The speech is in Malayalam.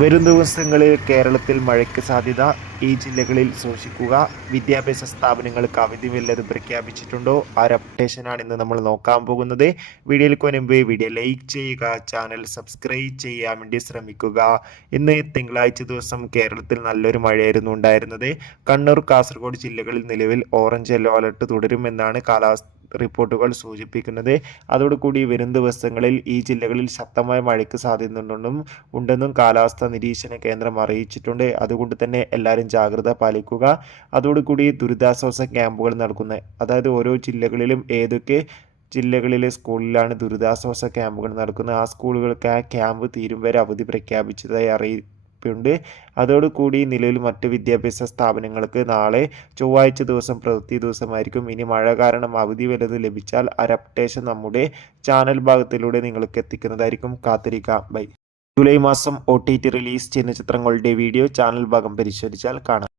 വരും ദിവസങ്ങളിൽ കേരളത്തിൽ മഴയ്ക്ക് സാധ്യത. ഈ ജില്ലകളിൽ സൂക്ഷിക്കുക. വിദ്യാഭ്യാസ സ്ഥാപനങ്ങൾക്ക് അവധി വല്ലതും പ്രഖ്യാപിച്ചിട്ടുണ്ടോ? ആ ഒരു അപ്ഡേഷനാണ് ഇന്ന് നമ്മൾ നോക്കാൻ പോകുന്നത്. വീഡിയോയിലേക്ക് മുൻപ് വീഡിയോ ലൈക്ക് ചെയ്യുക, ചാനൽ സബ്സ്ക്രൈബ് ചെയ്യാൻ വേണ്ടി ശ്രമിക്കുക. ഇന്ന് തിങ്കളാഴ്ച ദിവസം കേരളത്തിൽ നല്ലൊരു മഴയായിരുന്നു ഉണ്ടായിരുന്നത്. കണ്ണൂർ, കാസർഗോഡ് ജില്ലകളിൽ നിലവിൽ ഓറഞ്ച് യെല്ലോ അലർട്ട് തുടരുമെന്നാണ് കാലാവസ്ഥ റിപ്പോർട്ടുകൾ സൂചിപ്പിക്കുന്നത്. അതോടുകൂടി വരും ദിവസങ്ങളിൽ ഈ ജില്ലകളിൽ ശക്തമായ മഴയ്ക്ക് ഉണ്ടെന്നും കാലാവസ്ഥാ നിരീക്ഷണ കേന്ദ്രം അറിയിച്ചിട്ടുണ്ട്. അതുകൊണ്ട് തന്നെ എല്ലാവരും ജാഗ്രത പാലിക്കുക. അതോടുകൂടി ദുരിതാശ്വാസ ക്യാമ്പുകൾ നടക്കുന്നത്, അതായത് ഓരോ ജില്ലകളിലും ഏതൊക്കെ ജില്ലകളിലെ സ്കൂളിലാണ് ദുരിതാശ്വാസ ക്യാമ്പുകൾ നടക്കുന്നത്, ആ സ്കൂളുകൾക്ക് ആ ക്യാമ്പ് തീരും വരെ അവധി പ്രഖ്യാപിച്ചതായി ഉണ്ട്. അതോടുകൂടി നിലവിൽ മറ്റ് വിദ്യാഭ്യാസ സ്ഥാപനങ്ങൾക്ക് നാളെ ചൊവ്വാഴ്ച ദിവസം പ്രവൃത്തി ദിവസമായിരിക്കും. ഇനി മഴ കാരണം അവധി വല്ലതും ലഭിച്ചാൽ ആ അപ്ഡേഷൻ നമ്മുടെ ചാനൽ ഭാഗത്തിലൂടെ നിങ്ങൾക്ക് എത്തിക്കുന്നതായിരിക്കും. കാത്തിരിക്കാം. ബൈ. ജൂലൈ മാസം OTT റിലീസ് ചെയ്യുന്ന ചിത്രങ്ങളുടെ വീഡിയോ ചാനൽ ഭാഗം പരിശോധിച്ചാൽ കാണാം.